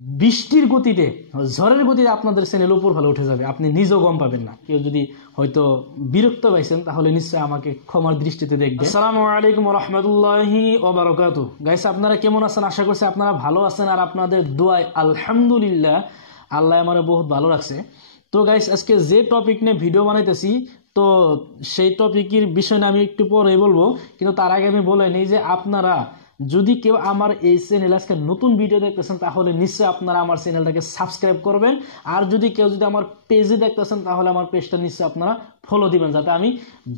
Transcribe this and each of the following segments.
বৃষ্টির গতিতে ঝড়ের গতিতে আপনাদের চ্যানেল উপর ভালো উঠে যাবে, আপনি নিজেও গম পাবেন না। কেউ যদি হয়তো বিরক্ত পাইছেন তাহলে নিশ্চয়ই আমাকে ক্ষমার দৃষ্টিতে দেখবেন। আসসালামু আলাইকুম ওয়া রাহমাতুল্লাহি ওয়া বারাকাতুহু। গাইস, আপনারা কেমন আছেন? আশা করছি আপনারা ভালো আছেন, আর আপনাদের দোয়ায় আলহামদুলিল্লাহ আল্লাহ আমারে বহুত ভালো রাখছে। তো গাইস, আজকে যে টপিক নিয়ে ভিডিও বানাইতেছি, তো সেই টপিকের বিষয় নিয়ে আমি একটু পরে বলবো, কিন্তু তার আগে আমি বলে নিই যে আপনারা যদি কেউ আমার এই চ্যানেল আজকে নতুন ভিডিও দেখতেছেন তাহলে নিশ্চয়ই আপনারা আমার চ্যানেলটাকে সাবস্ক্রাইব করবেন, আর যদি কেউ যদি আমার পেজে দেখতেছেন তাহলে আমার পেজটা নিশ্চয়ই আপনারা ফলো দিবেন, যাতে আমি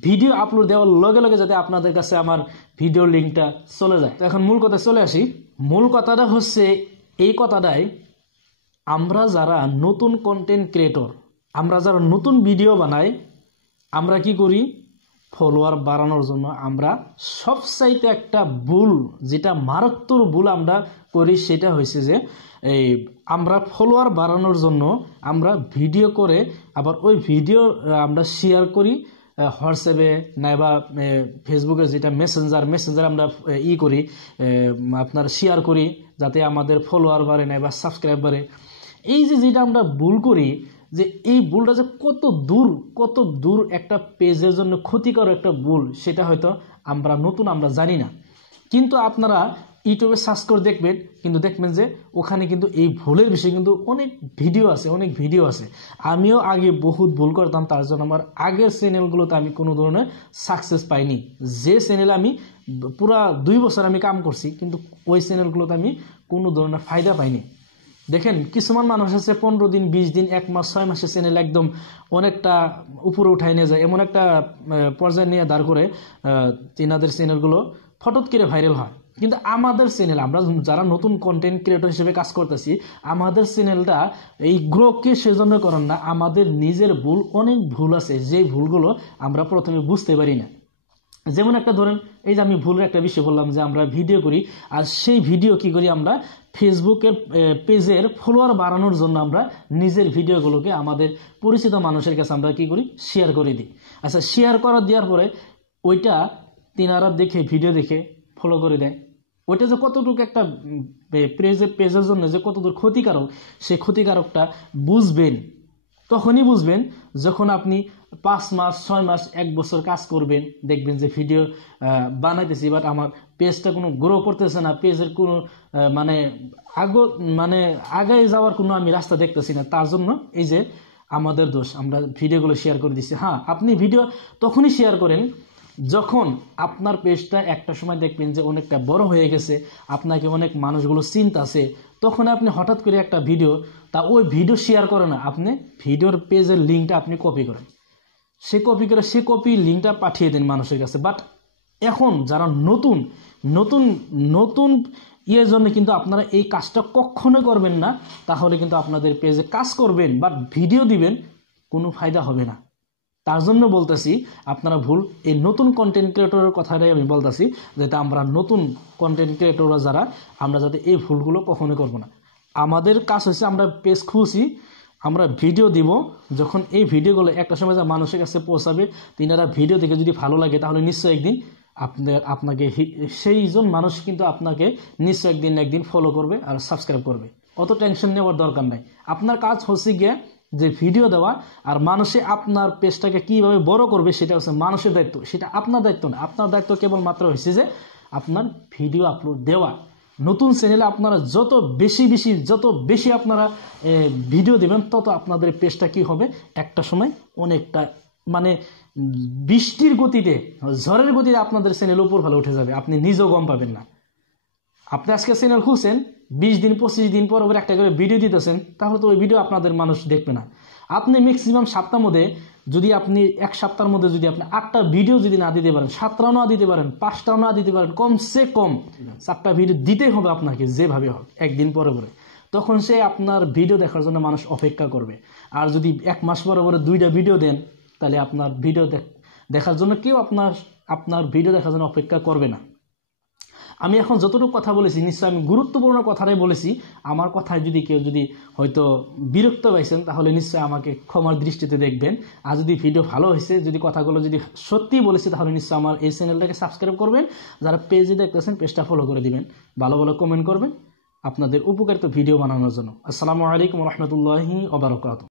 ভিডিও আপলোড দেওয়ার লগে লগে যাতে আপনাদের কাছে আমার ভিডিওর লিঙ্কটা চলে যায়। তো এখন মূল কথা চলে আসি। মূল কথাটা হচ্ছে এই কথাটাই, আমরা যারা নতুন কন্টেন্ট ক্রিয়েটর, আমরা যারা নতুন ভিডিও বানাই, আমরা কি করি? ফলোয়ার বাড়ানোর জন্য আমরা সবচাইতে একটা ভুল, যেটা মারাত্মক ভুল আমরা করি, সেটা হয়েছে যে আমরা ফলোয়ার বাড়ানোর জন্য আমরা ভিডিও করে আবার ওই ভিডিও আমরা শেয়ার করি হোয়াটসঅ্যাপে নাইবা ফেসবুকে, যেটা মেসেঞ্জার আমরা করি, আপনার শেয়ার করি যাতে আমাদের ফলোয়ার বাড়ে নাইবা সাবস্ক্রাইব বাড়ে। এই যে যেটা আমরা ভুল করি, যে এই ভুলটা যে কত দূর একটা পেজের জন্য ক্ষতিকর একটা ভুল, সেটা হয়তো আমরা জানি না। কিন্তু আপনারা ইউটিউবে সার্চ করে দেখবেন, কিন্তু দেখবেন যে ওখানে কিন্তু এই ভুলের বিষয়ে কিন্তু অনেক ভিডিও আছে। আমিও আগে বহুত ভুল করতাম, তার জন্য আমার আগের চ্যানেলগুলোতে আমি কোনো ধরনের সাকসেস পাইনি। যে চ্যানেলে আমি পুরা 2 বছর আমি কাম করছি, কিন্তু ওই চ্যানেলগুলোতে আমি কোনো ধরনের ফায়দা পাইনি। দেখেন, কিছুমান মানুষ আছে 15 দিন, 20 দিন, 1 মাস, 6 মাসের চ্যানেল একদম অনেকটা উপরে উঠাই নিয়ে যায়, এমন একটা পর্যায়ে নিয়ে দাঁড় করে তিনাদের চ্যানেলগুলো ফটৎ করে ভাইরাল হয়। কিন্তু আমাদের চ্যানেল, আমরা যারা নতুন কন্টেন্ট ক্রিয়েটর হিসেবে কাজ করতেছি, আমাদের চ্যানেলটা এই গ্রোকে সেজন্য করেন না, আমাদের নিজের ভুল, অনেক ভুল আছে, যে ভুলগুলো আমরা প্রথমে বুঝতে পারি না। যেমন একটা ধরেন, এই যে আমি ভুলের একটা বিষয় বললাম যে আমরা ভিডিও করি, আর সেই ভিডিও কি করি, আমরা ফেসবুকের পেজের ফলোয়ার বাড়ানোর জন্য আমরা নিজের ভিডিওগুলোকে আমাদের পরিচিত মানুষের কাছে আমরা কি করি, শেয়ার করে দিই। আচ্ছা, শেয়ার দেওয়ার পরে ওইটা তিনারা দেখে, ভিডিও দেখে ফলো করে দেয়। ওইটা যে কতটুকু একটা পেজের জন্য যে কতদূর ক্ষতিকারক, সেই ক্ষতিকারকটা বুঝবেন তখনই বুঝবেন যখন আপনি 5 মাস, 6 মাস, 1 বছর কাজ করবেন, দেখবেন যে ভিডিও বানাইতেছি বাট আমার পেজটা কোনো গ্রো করতেছে না, পেজের কোনো আগায় যাওয়ার কোনো আমি রাস্তা দেখতেছি না। তার জন্য এই যে আমাদের দোষ, আমরা ভিডিওগুলো শেয়ার করে দিচ্ছি। হ্যাঁ, আপনি ভিডিও তখনই শেয়ার করেন যখন আপনার পেজটা একটা সময় দেখবেন যে অনেকটা বড় হয়ে গেছে, আপনাকে অনেক মানুষগুলো চিন্তাছে, তখন আপনি হঠাৎ করে একটা ভিডিও, তা ওই ভিডিও শেয়ার করে না, আপনি ভিডিওর পেজের লিঙ্কটা আপনি কপি করেন, সে কপি লিঙ্কটা পাঠিয়ে দেন মানুষের কাছে। বাট এখন যারা নতুন ইয়ের জন্য কিন্তু আপনারা এই কাজটা কখনো করবেন না, তাহলে কিন্তু আপনাদের পেজে কাজ করবেন বাট ভিডিও দিবেন, কোনো ফায়দা হবে না। তার জন্য বলতেছি আপনারা ভুল, এই নতুন কন্টেন্ট ক্রিয়েটরের কথাটাই আমি বলতেছি, যাতে আমরা নতুন কন্টেন্ট ক্রিয়েটররা যারা, আমরা যাতে এই ভুলগুলো কখনো করব না। আমাদের কাজ হচ্ছে, আমরা পেজ খুলছি, আমরা ভিডিও দিব, যখন এই ভিডিওগুলো একটা সময় যা মানুষের কাছে পৌঁছাবে, তিনারা ভিডিও দেখে যদি ভালো লাগে তাহলে নিশ্চয়ই একদিন আপনাকে সেইজন মানুষ কিন্তু আপনাকে নিশ্চয়ই একদিন ফলো করবে আর সাবস্ক্রাইব করবে। অত টেনশন নেওয়ার দরকার নাই। আপনার কাজ হচ্ছে গিয়ে যে ভিডিও দেওয়া, আর মানুষে আপনার পেজটাকে কিভাবে বড় করবে সেটা হচ্ছে মানুষের দায়িত্ব, সেটা আপনার দায়িত্ব না। আপনার দায়িত্ব কেবলমাত্র হচ্ছে যে আপনার ভিডিও আপলোড দেওয়া। নতুন চ্যানেলে আপনারা যত বেশি আপনারা ভিডিও দেবেন, তত আপনাদের পেজটা কি হবে, একটা সময় অনেকটা বৃষ্টির গতিতে, ঝড়ের গতিতে আপনাদের চ্যানেল উপর ভালো উঠে যাবে, আপনি নিজেও গম পাবেন না। আপনি আজকে চ্যানেল খুলছেন, 20 দিন 25 দিন পর একটা করে ভিডিও দিতেছেন, তাহলে তো ওই ভিডিও আপনাদের মানুষ দেখবে না। আপনি ম্যাক্সিমাম সপ্তাহের মধ্যে, যদি আপনি 1 সপ্তাহের মধ্যে যদি আপনি 8টা ভিডিও যদি না দিতে পারেন, 7টাও না দিতে পারেন, 5টাও না দিতে পারেন, কমসে কম 4টা ভিডিও দিতেই হবে আপনাকে, যেভাবে হোক একদিন পরে তখন সে আপনার ভিডিও দেখার জন্য মানুষ অপেক্ষা করবে। আর যদি 1 মাস পরে 2টা ভিডিও দেন, তাহলে আপনার ভিডিও দেখার জন্য কেউ আপনার ভিডিও দেখার জন্য অপেক্ষা করবে না। আমি এখন যতটুকু কথা বলেছি, নিশ্চয়ই আমি গুরুত্বপূর্ণ কথাটাই বলেছি। আমার কথায় যদি কেউ হয়তো বিরক্ত পাইছেন, তাহলে নিশ্চয়ই আমাকে ক্ষমার দৃষ্টিতে দেখবেন। আর যদি ভিডিও ভালো হয়েছে, যদি কথাগুলো যদি সত্যিই বলেছি, তাহলে নিশ্চয়ই আমার এই চ্যানেলটাকে সাবস্ক্রাইব করবেন। যারা পেজে দেখতেছেন, পেজটা ফলো করে দিবেন, ভালো কমেন্ট করবেন। আপনাদের উপকারিত ভিডিও বানানোর জন্য। আসসালামু আলাইকুম রহমতুল্লাহি ওয়া বারাকাতুহু।